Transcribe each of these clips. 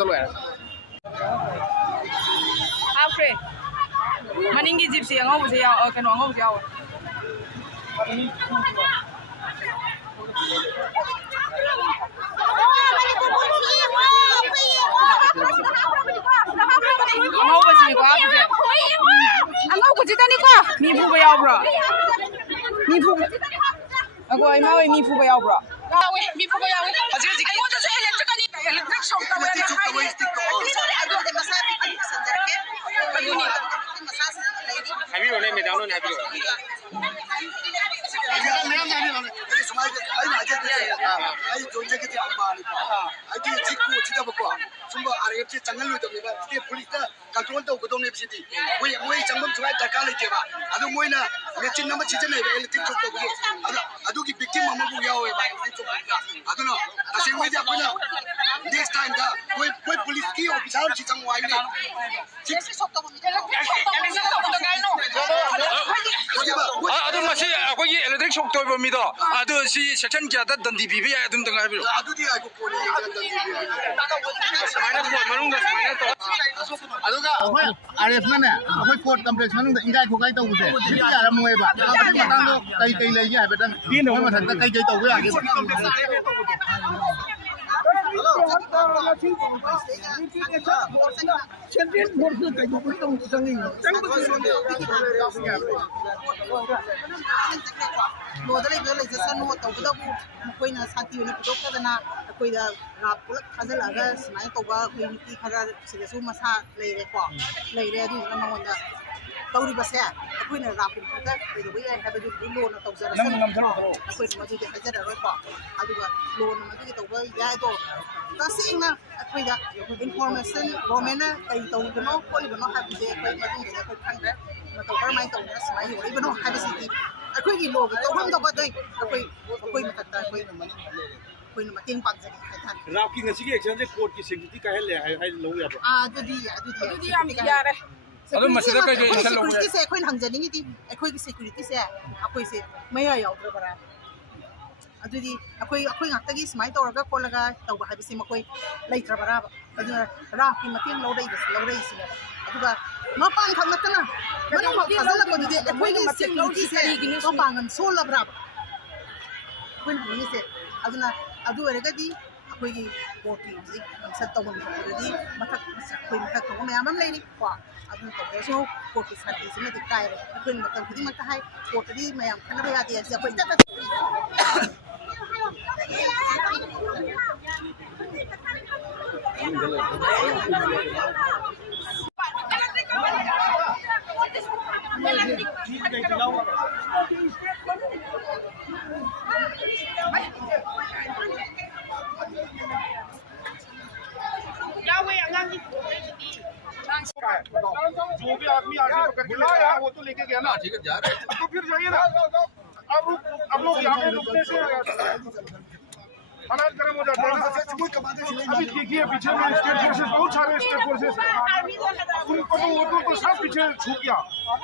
चलो यार आपरे मनिंगी जिप्सी अंगौबसे याव कनो अंगौबसे याव अंगौबसेनिको आपसे अंगौबसेनिको मी फुबा यावब्रो मी फुबा अगो इमा वे मी फुबा यावब्रो यावे मी फुबा यावे हजिर हजिर अइगोंदसु इलेक्ट्रिक शॉक तबे ना हाइवे अदुगे मसा पिकिन संदरके अदुनि मसा हाइवे ओने में डाउन हाइवे आई जोजे के अंबानी आई चिकू चिदबको सुंबो आरएफ चंगल लुदबनेबा स्टेट पुलिस कंट्रोल तौगदोने बिसिदि मोय चंगम सुवाय दरकार लेतेबा अदु मोयना मेचिन नंबर सिजन है इलेक्ट्रिक शॉक तौगदो अदुगी विक्टिम अमबु यावेबा इलेक्ट्रिक शॉक अदुनो असेंबली अखोना नेक्स्ट टाइम दा कोई पुलिस की ऑफिसर चिचंग वाइने इलेक्ट्रिक शॉक तौगदो इलेक्ट्रिक शॉक तौगदो गाइनो अदु मसी अखोगी इलेक्ट्रिक शॉक तौबो मिदो अदु सी सेक्शन क्या दा दंदी बिबे या अदुम तंगा हाबिरो अदुदी आइको कोने दंदी समायना कोड मनुंग समायना तो अदुगा अखोय आरएफ ने अखोय कोर्ट कॉम्प्लेक्स मनुंग इंगाय खोगाय तौबसे सिटी आरमोयबा अदु मतंगो कई लेगे हाबेतन मोय मथक कई तौबे आगे तौरी बसे अखोइना रापुन खता कइदबो याय हाबदु लोन तौजरसन अखोइना मदुदि हाजररोइको अदुगा लोन मदुदि तौबा याय दो तसिंगना अखोइदा इन्फॉर्मेशन गवर्नमेंट कइ तौबनो कोलिबनो हाबिसे अखोइ मदुसे अखोइ खंदे मतौ परमाइ तौना समाइ होइबनो हाबिसिति अखोइगी लोग तौरम दबा दoi अखोइ मतता अखोइना मतेंग पांजरि हाइथान रापकी ngasi एक्शन से कोर्ट की सिक्योरिटी का है ले हाइ लो याबो अदुदि याम यारे अदु मसिदा कइ एक्शन लो सिक्योरिटी से अखोइ हंजनिंगिदि अखोइ की सिक्योरिटी से अखोइ से मया याउद्रबरा अदुदि अखोइ ngakagi smai tawraga kollaga tawba habisi makoi leitrabara adu rafi mating lorei sine aduga ꯃꯄꯥꯟ ꯈꯛ ꯅꯠꯇꯅ ꯃꯅꯨꯡ ꯊꯥꯖꯤꯜꯂꯛꯄꯗꯨꯗꯤ ꯑꯩꯈꯣꯏꯒꯤ ꯁꯦꯀ꯭ꯌꯨꯔꯤꯇꯤꯁꯦ ꯃꯄꯥꯡꯒꯜ ꯁꯣꯜꯂꯕ꯭ꯔꯥꯕ ꯑꯩꯈꯣꯏꯅ ꯍꯪꯉꯤꯁꯦ ꯑꯗꯨꯅ ꯑꯗꯨ ꯑꯣꯏꯔꯒꯗꯤ ꯑꯩꯈꯣꯏꯒꯤ ꯀꯣꯔꯠꯀꯤ ꯍꯧꯖꯤꯛ ꯀꯟꯁꯜ ꯇꯧꯐꯝ ꯊꯣꯛꯄꯗꯗꯤ ꯑꯩꯈꯣꯏ ꯃꯊꯛ ꯊꯣꯛꯄ ꯃꯌꯥꯝ ꯑꯃ ꯂꯩꯔꯤ ꯀꯣ ꯑꯗꯨꯅ ꯇꯧꯗ꯭ꯔꯁꯨ ꯀꯣꯔꯠꯀꯤ ꯁꯥꯔꯇꯤꯁꯤꯃꯗꯤ ꯀꯥꯏꯔꯦ ꯑꯩꯈꯣꯏꯅ ꯃꯇꯝ ꯈꯨꯗꯤꯡꯃꯛꯇ ꯍꯥꯏ ꯀꯣꯔꯠꯇꯗꯤ ꯃꯌꯥꯝ ꯈꯟꯅꯕ ꯌꯥꯗꯦ ꯍꯥꯏꯁꯦ ꯑꯩꯈꯣꯏ जो भी आदमी आगे पकड़ के लाया वो तो लेके गया ना, ठीक है जा रहे तो फिर जाइए ना। अब लोग यहाँ पे रुकने से हालात गर्म हो जाते हैं। अभी देखिए पीछे में स्टेट फोर्सेस, बहुत सारे स्टेट फोर्सेस उनको तो वो तो सब पीछे छूट गया,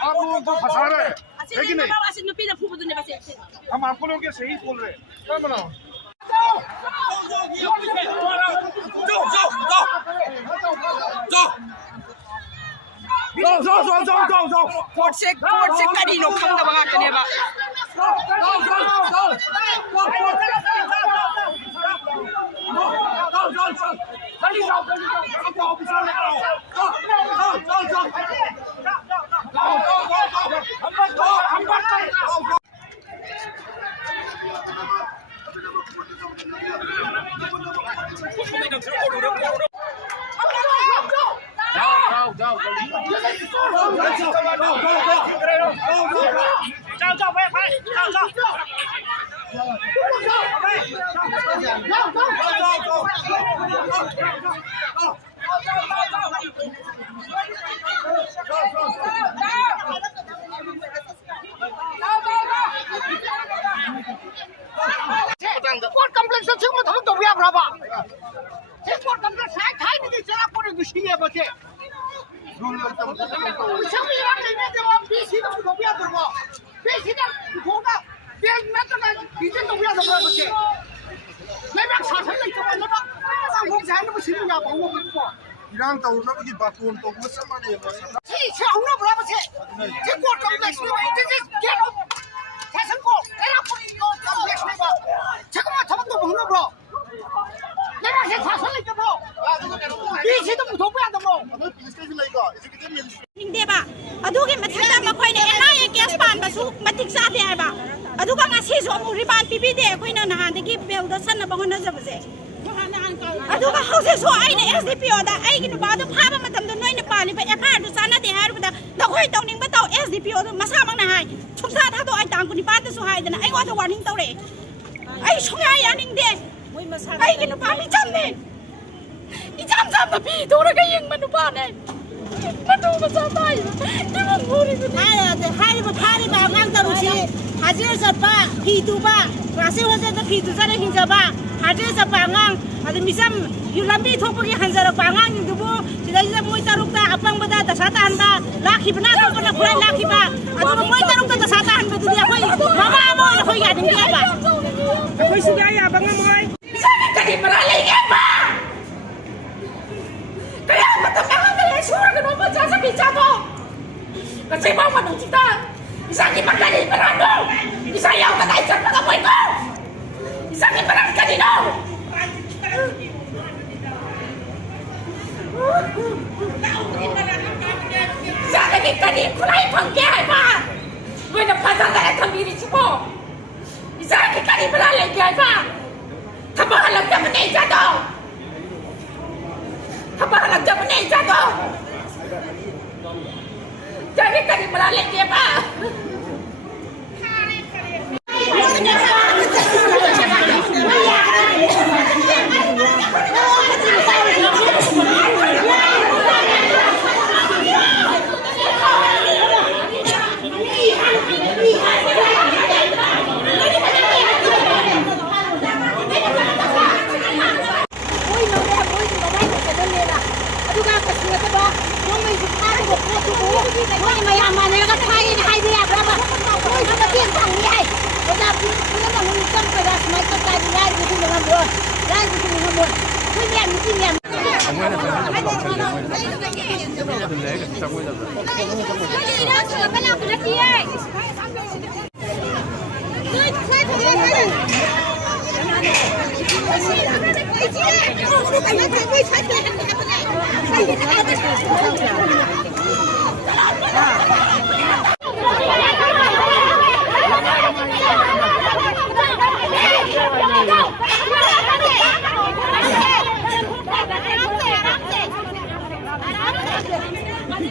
आप लोगों को फंसा रहे हैं, है कि नहीं? हम आपको लोग ये सही बोल रहे हैं, क्या बनाओ कोर्ट से कहीं लोग खंड बगा करने बा कोर्ट कम्प्लेक्स सिंह थम तो या ब्राबा से कोर्ट कम्प्लेक्स है थाई नहीं चला कोरे दुष्टी है बके सब ये बात नहीं जब आप बीसी तो या दरबा बीसी ना होगा बेल में तो ना बीसी तो या दरबा बके मैं बात शासन नहीं तो ना वो जाने में सिंह या बहु को इरान तो ना कि बातों तो वो सब माने से होना ब्राबा से कोर्ट कम्प्लेक्स में this is get of fashion को तेरा पुलिस को कम्प्लेक्स में बा छकमा थम तो होना ब्रो 내가 제 자선을 줘 봐. 이시도 무서워 안 돼. ꯅꯤꯡꯗꯦꯕ ꯑꯗꯨꯒꯤ ꯃꯊꯛꯇ ꯃꯈꯣꯏꯅ ꯑꯦꯟꯑꯥꯏꯑꯦ ꯀꯦꯁ ꯄꯥꯟꯕꯁꯨ ꯃꯇꯤꯛ ꯆꯥꯗꯦ ꯍꯥꯏꯕ ꯑꯗꯨꯒ ꯉꯁꯤꯁꯨ ꯑꯃꯨꯛ ꯔꯤꯃꯥꯟ ꯄꯤꯕꯤꯗꯦ ꯑꯩꯈꯣꯏꯅ ꯅꯍꯥꯟꯗꯒꯤ ꯕꯦꯜꯗ ꯆꯟꯅꯕ ꯍꯣꯠꯅꯖꯕꯁꯦ ꯑꯗꯨꯒ ꯍꯧꯖꯤꯛꯁꯨ ꯑꯩꯅ SDPOꯗ ꯑꯩꯒꯤ ꯅꯨꯄꯥꯗꯨ ꯐꯥꯕ ꯃꯇꯝꯗ ꯅꯣꯏꯅ ꯄꯥꯜꯂꯤꯕ FIRꯗꯨ ꯆꯥꯟꯅꯗꯦ ꯍꯥꯏꯔꯨꯕꯗ ꯅꯈꯣꯏ ꯇꯧꯅꯤꯡꯕ ꯇꯧ SDPOꯗꯨ ꯃꯁꯥꯃꯛꯅ ꯍꯥꯏ ꯁꯨꯡꯊꯥ ꯊꯥꯗꯣꯛ ꯑꯩ ꯇꯥꯡ 19ꯗꯁꯨ ꯍꯥꯏꯗꯅ ꯑꯩꯉꯣꯟꯗ ꯋꯥꯔꯅꯤꯡ ꯇꯧꯔꯛꯑꯦ ꯑꯩ ꯁꯨꯡꯌꯥ ꯌꯥꯅꯤꯡꯗꯦ ꯑꯩꯒꯤ ꯅꯨꯄꯥ ꯃꯤꯆꯝꯅꯦ 이잠 잠도 비 돌아가 영만도 봐네. 나도 맞아 봐요. 이건 모르겠네. 하리바 파리바 강다루시 하지에서 봐 비두바 라세워서도 비두자를 힘잡아 하지에서 방황 아주 미삼 유람비 토복이 한자로 방황인도고 지다지다 모이 따룩다 앞방보다 다 사다 한다 라키브나 그거나 그래 라키바 아주 모이 따룩다 다 사다 한다 두디야 거의 마마 뭐 거기 아닌 게 봐. 거기 수가야 방아 뭐이. 이상하게 말하려게 봐. Kaya matapang ang nalaysura ka naman dyan sa pizza mo! Kasi mamanong kita! Isang ipagkaliberado! Isang yaw na tayo sa pag-amoy ko! Isang iparang kanino! Isang kanino ko na ipangkiyay pa! May napasandala sa miris mo! Isang kanino na lalagyan pa! Kapahalag na mo na isa to! Apa anak jaman ni jago? Jadi tadi melalui dia pak. Hãy subscribe cho kênh Ghiền Mì Gõ để không bỏ lỡ những video hấp dẫn.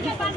Go!